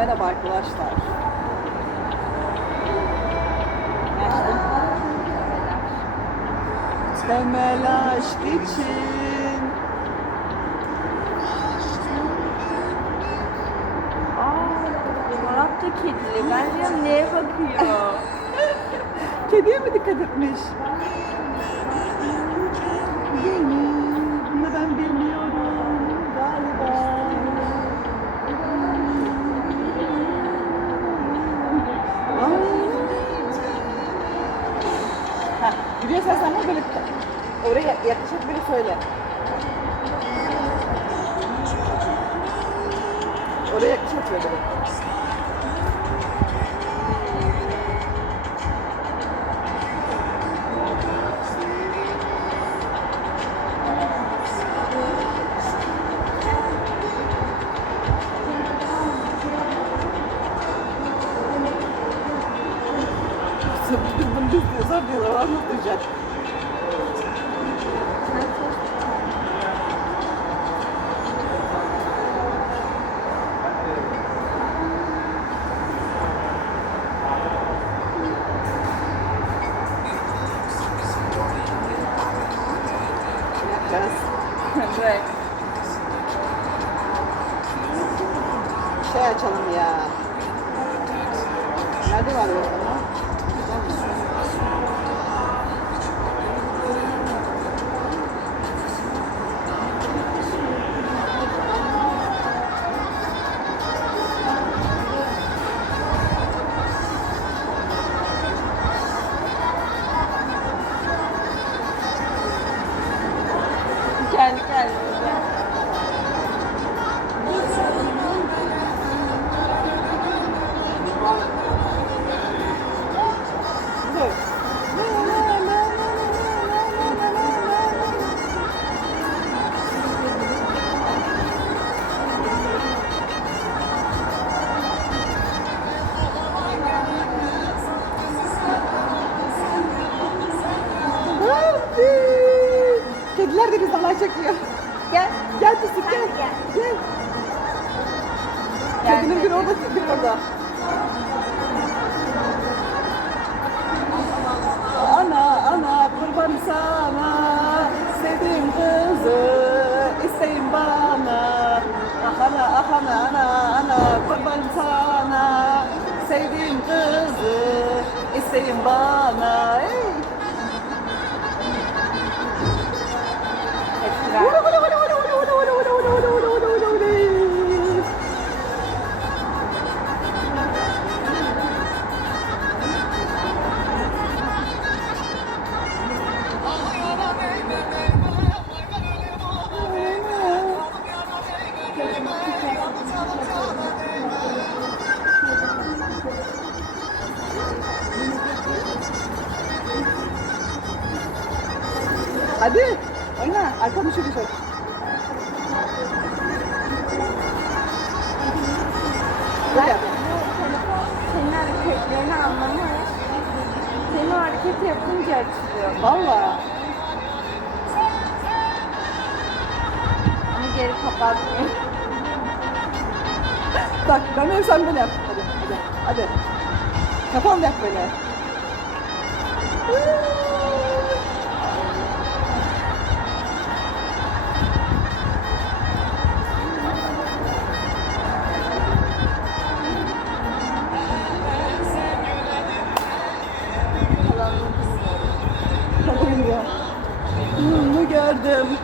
Merhaba arkadaşlar. Temel aşk için. Çorap da kedili. Ben diyorum neye bakıyor? Kediye mi dikkat etmiş? Bunu ben bilmiyorum biliyorsan sen de böyle oraya yaklaşıp böyle söyle. Oraya yaklaşıp söyle. Biz bunu düz diyorlar anlatacak. Evet. Şey açalım ya. Nerede var o Halay çekiyor. Gel. Gel pislik gel. gel. Gel. Gel. Kedinin biri orada, biri orada. Ana ana kurban sana sevdiğim kızı isteyin bana ah ana ah ana ana ana kurban sana sevdiğim kızı isteyin bana Ey! Hadi oyna arkamı şöyle şöyle. Böyle. Senin hareketlerini anlamış. Senin hareketi yapınca açılıyor. Valla. Onu geri kapatmıyor. Bak ben öyle sen böyle yap. Hadi hadi hadi. Kafanla yap böyle. verdim.